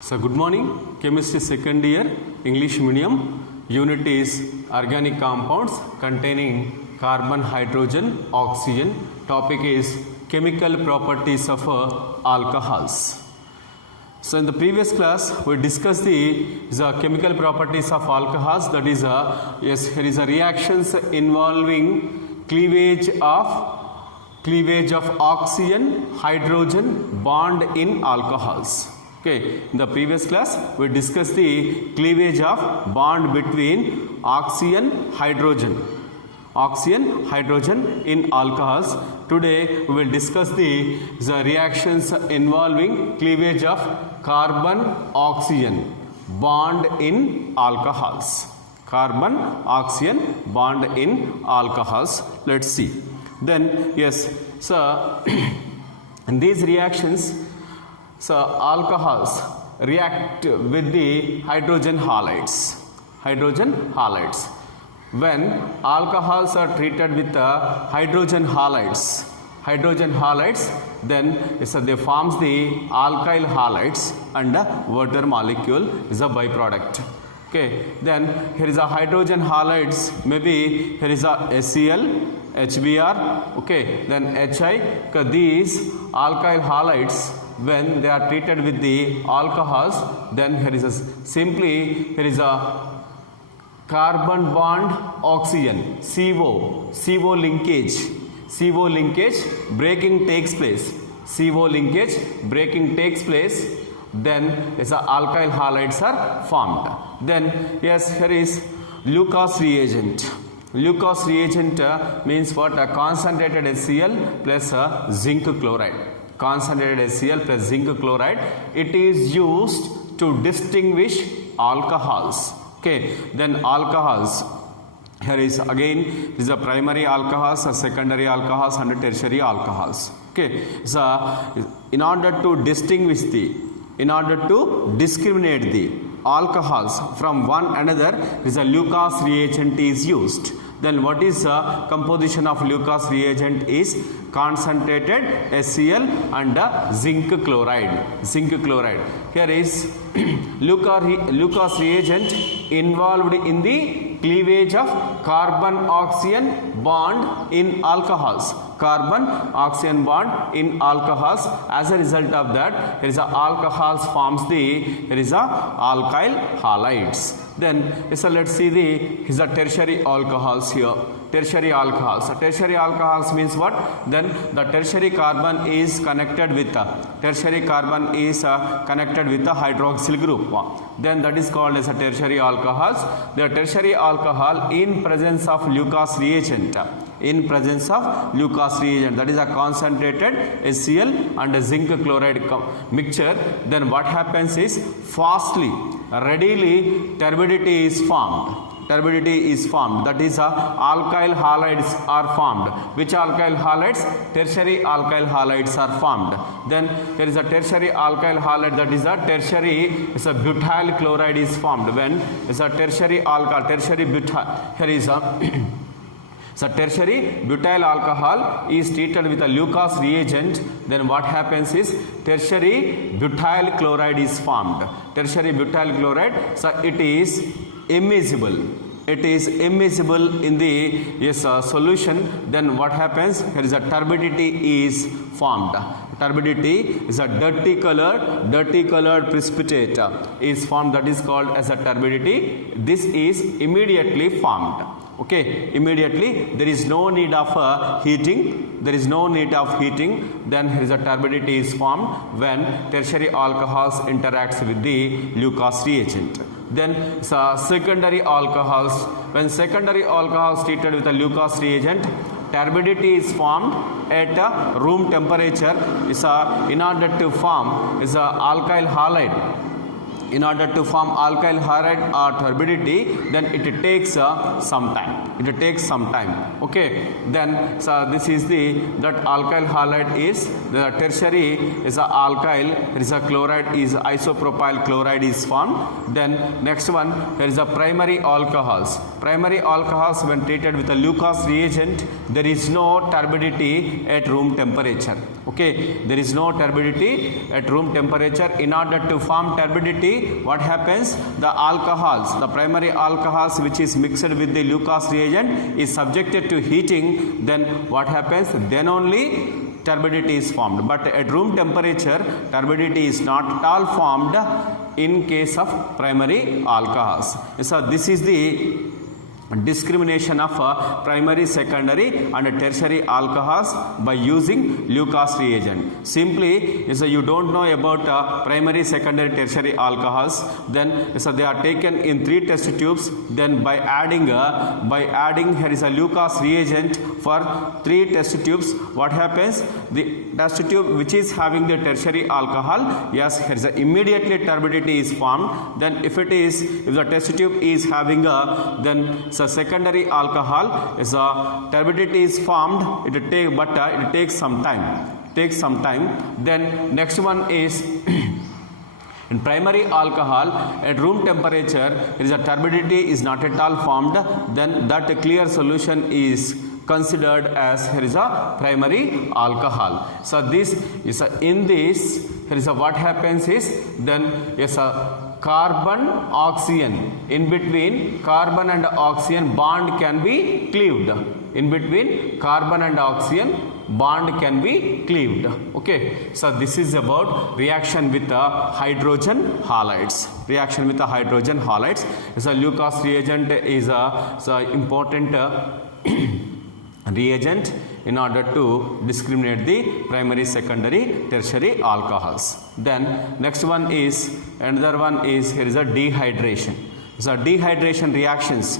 So good morning, chemistry second year, English medium. Unit is organic compounds containing carbon, hydrogen, oxygen. Topic is chemical properties of alcohols. So in the previous class we discussed the chemical properties of alcohols. That is here is a reactions involving cleavage of oxygen, hydrogen bond in alcohols. Okay, in the previous class we discussed the cleavage of bond between oxygen, hydrogen in alcohols. Today we will discuss the reactions involving cleavage of carbon, oxygen bond in alcohols. Carbon, oxygen bond in alcohols. Let's see. Then yes, so in these reactions, so alcohols react with the hydrogen halides. When alcohols are treated with hydrogen halides, then they forms the alkyl halides and water molecule is a byproduct. Okay, then here is a hydrogen halides, maybe here is a HCl, HBr, okay, then HI. These alkyl halides, when they are treated with the alcohols, then here is a carbon bond oxygen, CO linkage breaking takes place. Then is a alkyl halides are formed. Then yes, here is Lucas reagent. Lucas reagent means what? A concentrated HCl plus zinc chloride. Concentrated HCl plus zinc chloride. It is used to distinguish alcohols. Okay, then alcohols. Here is again is a primary alcohols, a secondary alcohols and tertiary alcohols. Okay, so in order to discriminate the alcohols from one another, is a Lucas reagent is used. Then what is the composition of Lucas reagent is concentrated HCl and zinc chloride. Here is Lucas reagent involved in the cleavage of carbon oxygen bond in alcohols. As a result of that, there is a alcohols forms there is a alkyl halides. Then so let's see the tertiary alcohols here. Tertiary alcohols means what? Then the tertiary carbon is connected with a hydroxyl group. Then that is called as a tertiary alcohols. The tertiary alcohol in presence of Lucas reagent. That is a concentrated HCl and a zinc chloride mixture. Then what happens is readily turbidity is formed. That is alkyl halides are formed. Which alkyl halides? Tertiary alkyl halides are formed. Then there is a tertiary alkyl halide, that is a tertiary is a butyl chloride is formed. When is a tertiary butyl, here is a so tertiary butyl alcohol is treated with a Lucas reagent. Then what happens is tertiary butyl chloride is formed. So it is immiscible. In the solution. Then what happens? Here is a turbidity is formed. Turbidity is a dirty colored precipitate is formed. That is called as a turbidity. This is immediately formed. Okay, immediately there is no need of heating. Then here is a turbidity is formed when tertiary alcohols interacts with the Lucas reagent. Then secondary alcohols. When secondary alcohols treated with a Lucas reagent, turbidity is formed at room temperature. In order to form alkyl halide. In order to form alkyl halide or turbidity, then it takes some time. it takes some time. Okay, then so this is the that alkyl halide is the tertiary is a alkyl, there is a chloride is isopropyl chloride is formed. Then next one, there is a primary alcohols. Primary alcohols when treated with a Lucas reagent, there is no turbidity at room temperature. Okay, there is no turbidity at room temperature. In order to form turbidity, what happens? The alcohols, the primary alcohols which is mixed with the Lucas reagent is subjected to heating. Then what happens? Then only turbidity is formed. But at room temperature, turbidity is not at all formed in case of primary alcohols. So this is the discrimination of primary, secondary and tertiary alcohols by using Lucas reagent. Simply is you don't know about primary, secondary, tertiary alcohols, then so they are taken in 3 test tubes. Then by adding here is a Lucas reagent for 3 test tubes, what happens? The test tube which is having the tertiary alcohol, yes, here is a immediately turbidity is formed. Then if the test tube is having a then so secondary alcohol is a turbidity is formed, it takes some time. Then next one is in primary alcohol at room temperature, there is a turbidity is not at all formed. Then that clear solution is considered as here is a primary alcohol. So this is in this here is a what happens is then is a carbon oxygen, in between carbon and oxygen bond can be cleaved. In between carbon and oxygen bond can be cleaved. Okay, so this is about reaction with the hydrogen halides. Reaction with the hydrogen halides is a Lucas reagent is a important reagent in order to discriminate the primary, secondary, tertiary alcohols. Then next one is another one is here is a dehydration. So dehydration reactions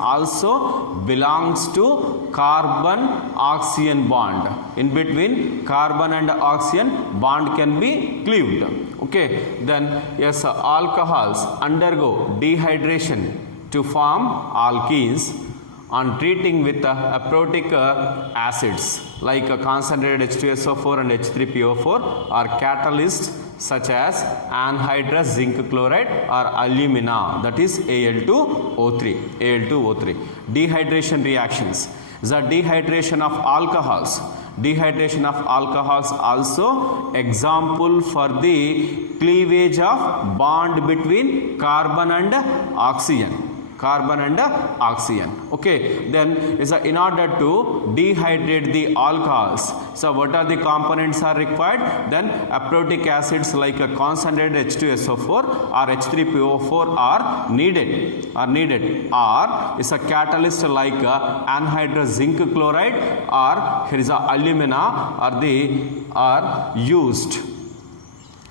also belongs to carbon oxygen bond. In between carbon and oxygen bond can be cleaved. Okay, then yes, alcohols undergo dehydration to form alkenes on treating with aprotic acids like concentrated H2SO4 and H3PO4 or catalysts such as anhydrous zinc chloride or alumina, that is Al2O3. Dehydration reactions. The dehydration of alcohols also example for the cleavage of bond between carbon and oxygen. Okay, then is in order to dehydrate the alcohols, so what are the components are required? Then aprotic acids like a concentrated H2SO4 or H3PO4 are needed, or is a catalyst like anhydrous zinc chloride or here is a alumina are used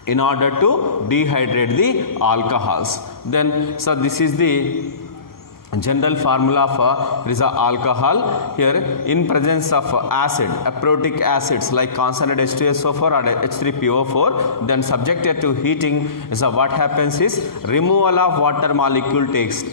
in order to dehydrate the alcohols. Then so this is the general formula for is a alcohol. Here in presence of acid, aprotic acids like concentrated H2SO4 or H3PO4, then subjected to heating is what happens is removal of water molecule takes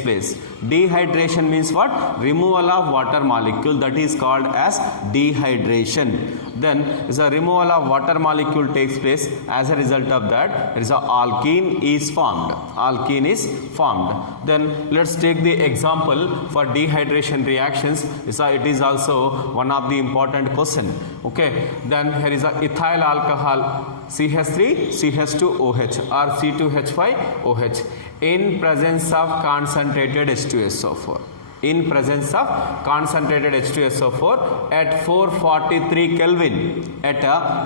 place. Dehydration means what? Removal of water molecule, that is called as dehydration. Then is a removal of water molecule takes place. As a result of that, there is a alkene is formed. Then let's take the example for dehydration reactions. It is also one of the important question. Okay, then here is a ethyl alcohol CH3 CH2OH or C2H5OH in presence of concentrated H2SO4. In presence of concentrated H2SO4 at 443 Kelvin. At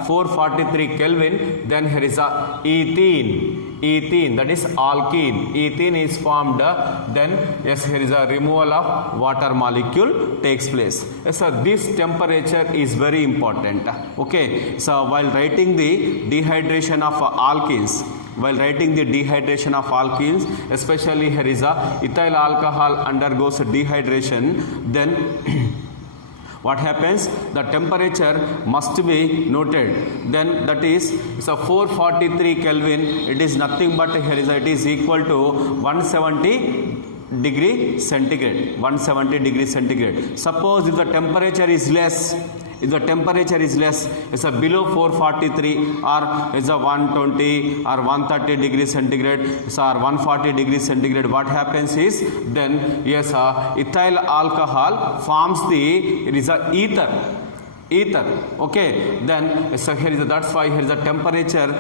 443 Kelvin, then here is a ethene, that is alkene. Ethene is formed. Then yes, here is a removal of water molecule takes place. Yes, so this temperature is very important. Okay, so while writing the dehydration of alkenes, especially here is a ethyl alcohol undergoes dehydration, then what happens? The temperature must be noted. Then that is 443 Kelvin. It is nothing but here is it is equal to 170 degree centigrade, 170 degree centigrade. Suppose if the temperature is less, it's a below 443 or is a 120 or 130 degree centigrade or 140 degree centigrade, what happens is then yes, ethyl alcohol forms it is a ether, okay. Then so here is that's why here is the temperature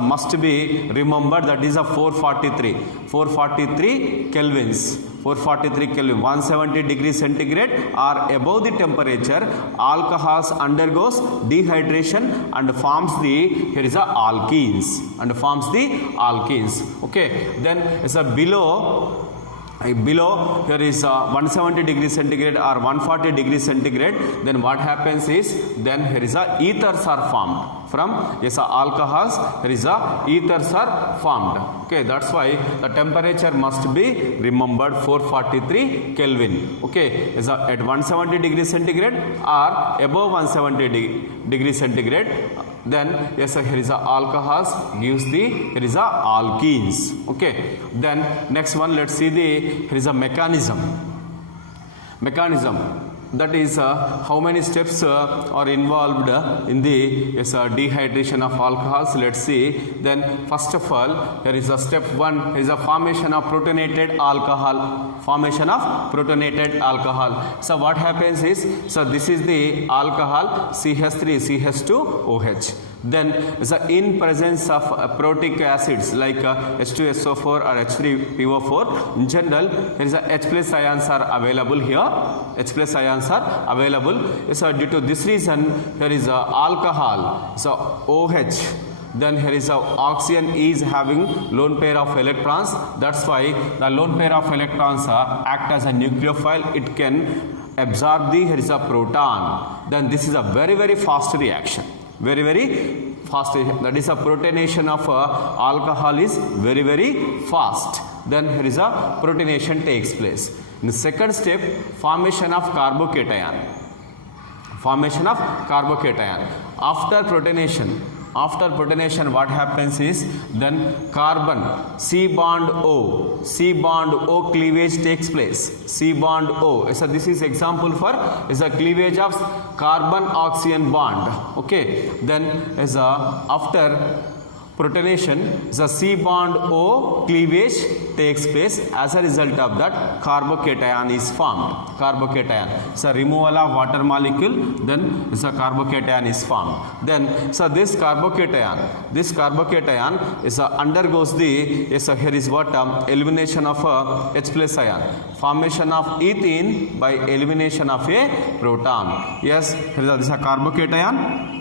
must be remembered, that is a 443 kelvins, 443 Kelvin, 170 degree centigrade or above the temperature, alcohols undergoes dehydration and forms here is a alkenes, okay. Then it's a below here is 170 degree centigrade or 140 degree centigrade, then what happens is then here is ethers are formed from alcohols, here is ethers are formed, okay. That's why the temperature must be remembered 443 Kelvin, okay, is at 170 degree centigrade or above 170 degree centigrade. Then yes, here is alcohols gives here is alkenes, okay. Then next one, let's see here is a mechanism, that is how many steps are involved in the dehydration of alcohols. Let's see. Then first of all, here is a step 1 is a formation of protonated alcohol. So what happens is, so this is the alcohol CH3 CH2OH. Then in presence of protic acids like H2SO4 or H3PO4, in general there is H plus ions are available here. So due to this reason, here is alcohol, so OH. Then here is oxygen is having lone pair of electrons. That's why the lone pair of electrons act as a nucleophile. It can absorb here is a proton. Then this is a very, very fast reaction. Very fast. That is a protonation of alcohol is very, very fast. Then here is a protonation takes place. In the second step, formation of carbocation. After protonation, what happens is then carbon C bond O cleavage takes place. C bond O. So this is example for is a cleavage of carbon oxygen bond. Okay. Then is after protonation, the C bond O cleavage takes place. As a result of that, carbocation is formed. So removal of water molecule, then the carbocation is formed. Then so this carbocation is undergoes here is what elimination of H plus ion, formation of ethene by elimination of a proton. Yes, here is a carbocation.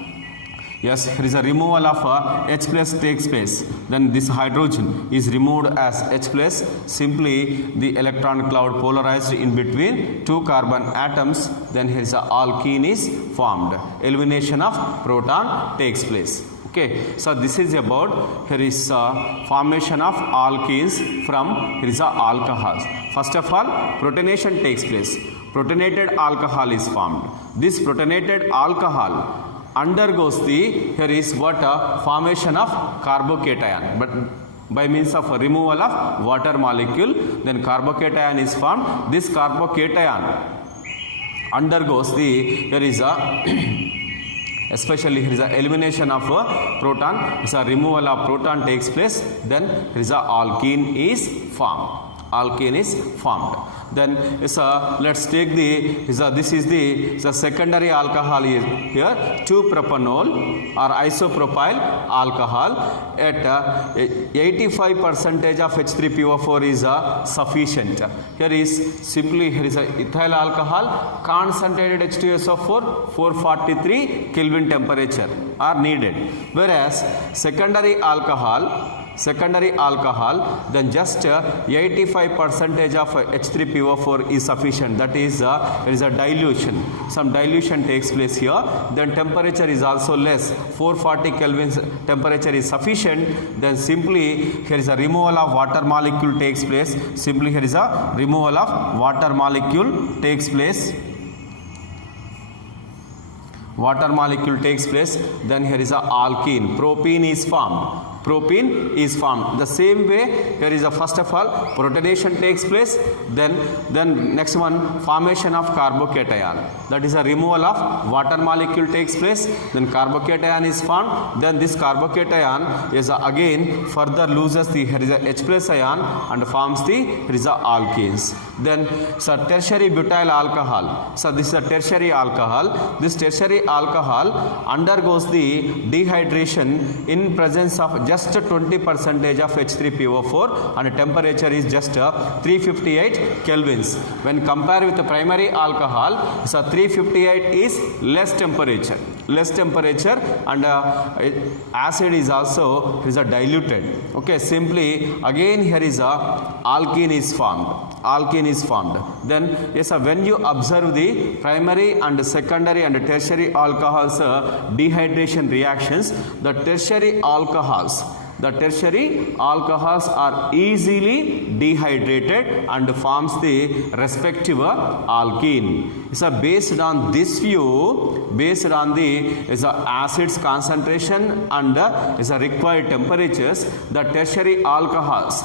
Yes, here is a removal of H plus takes place. Then this hydrogen is removed as H plus. Simply the electron cloud polarized in between two carbon atoms. Then here is a alkene is formed. Elimination of proton takes place. Okay, so this is about here is formation of alkenes from here is alcohols. First of all, protonation takes place. Protonated alcohol is formed. This protonated alcohol undergoes here is what formation of carbocation, but by means of removal of water molecule, then carbocation is formed. This carbocation undergoes here is especially here is elimination of proton, so removal of proton takes place, then here is alkene is formed. Then let's take this is the secondary alcohol here, 2-propanol or isopropyl alcohol at 85% of H3PO4 is sufficient. Here is simply here is ethyl alcohol, concentrated H2SO4, 443 Kelvin temperature are needed, whereas secondary alcohol, then just 85% of H3PO4 is sufficient. That is there is a dilution. Some dilution takes place here. Then temperature is also less. 440 Kelvin temperature is sufficient. Then simply here is a removal of water molecule takes place. Simply here is a removal of water molecule takes place. Then here is a alkene. Propene is formed. propene is formed. The same way here is a first of all protonation takes place, then next one formation of carbocation, that is a removal of water molecule takes place, then carbocation is formed, then this carbocation is again further loses the here is a H plus ion and forms the here is a alkenes. Then so tertiary butyl alcohol, so this is a tertiary alcohol. This tertiary alcohol undergoes the dehydration in presence of just 20% of H3PO4 and temperature is just 358 kelvins. When compared with the primary alcohol, so 358 is less temperature and acid is also is a diluted. Okay, simply again here is a alkene is formed. Then yes, when you observe the primary and secondary and tertiary alcohols dehydration reactions, the tertiary alcohols are easily dehydrated and forms the respective alkene. So based on this view, based on the is a acids concentration and is a required temperatures, the tertiary alcohols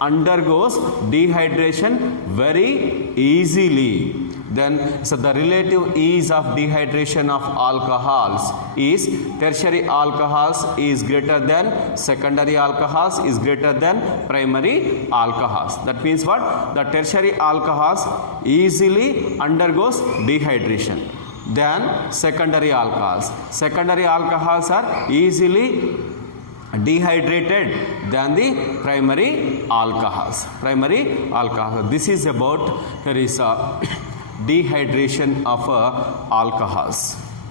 undergoes dehydration very easily. Then so the relative ease of dehydration of alcohols is tertiary alcohols is greater than secondary alcohols is greater than primary alcohols. That means what? The tertiary alcohols easily undergoes dehydration than secondary alcohols. Secondary alcohols are easily dehydrated than the primary alcohols. This is about here is a dehydration of alcohols.